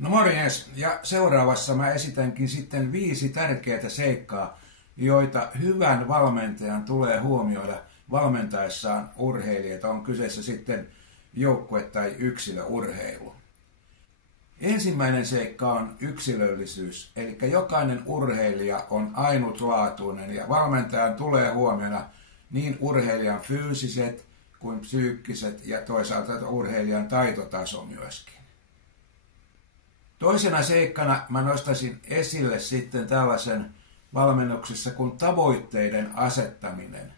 No morjens, ja seuraavassa mä esitänkin sitten 5 tärkeää seikkaa, joita hyvän valmentajan tulee huomioida valmentaessaan urheilijoita, on kyseessä sitten joukkue- tai yksilöurheilu. Ensimmäinen seikka on yksilöllisyys, eli jokainen urheilija on ainutlaatuinen ja valmentajan tulee huomioida niin urheilijan fyysiset kuin psyykkiset ja toisaalta urheilijan taitotaso myöskin. Toisena seikkana mä nostaisin esille sitten tällaisen valmennuksessa kuin tavoitteiden asettaminen.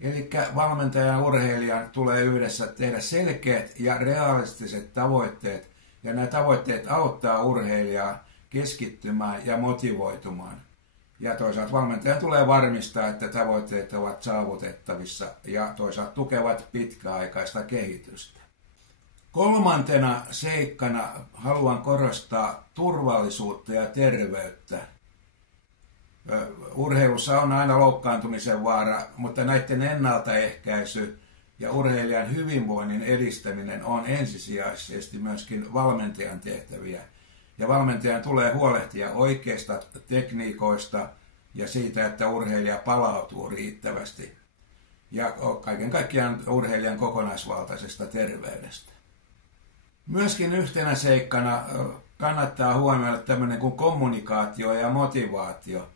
Eli valmentajan ja urheilijan tulee yhdessä tehdä selkeät ja realistiset tavoitteet, ja nämä tavoitteet auttaa urheilijaa keskittymään ja motivoitumaan. Ja toisaalta valmentajan tulee varmistaa, että tavoitteet ovat saavutettavissa ja toisaalta tukevat pitkäaikaista kehitystä. Kolmantena seikkana haluan korostaa turvallisuutta ja terveyttä. Urheilussa on aina loukkaantumisen vaara, mutta näiden ennaltaehkäisy ja urheilijan hyvinvoinnin edistäminen on ensisijaisesti myöskin valmentajan tehtäviä. Ja valmentajan tulee huolehtia oikeista tekniikoista ja siitä, että urheilija palautuu riittävästi. Ja kaiken kaikkiaan urheilijan kokonaisvaltaisesta terveydestä. Myöskin yhtenä seikkana kannattaa huomioida tämmöinen kuin kommunikaatio ja motivaatio.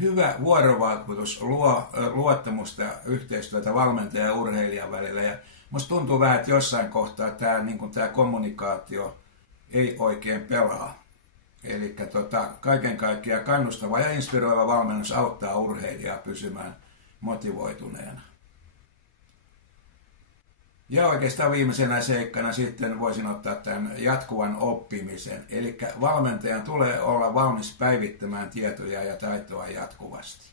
Hyvä vuorovaikutus luo luottamusta ja yhteistyötä valmentajan ja urheilijan välillä. Ja musta tuntuu vähän, että jossain kohtaa tämä kommunikaatio ei oikein pelaa. Eli kaiken kaikkiaan kannustava ja inspiroiva valmennus auttaa urheilijaa pysymään motivoituneena. Ja oikeastaan viimeisenä seikkana sitten voisin ottaa tämän jatkuvan oppimisen. Eli valmentajan tulee olla valmis päivittämään tietoja ja taitoa jatkuvasti.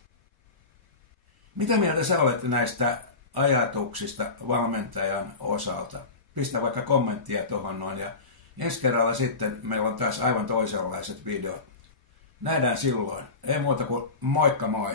Mitä mieltä sä olet näistä ajatuksista valmentajan osalta? Pistä vaikka kommenttia tuohon noin, ja ensi kerralla sitten meillä on taas aivan toisenlaiset videot. Nähdään silloin. Ei muuta kuin moikka moi!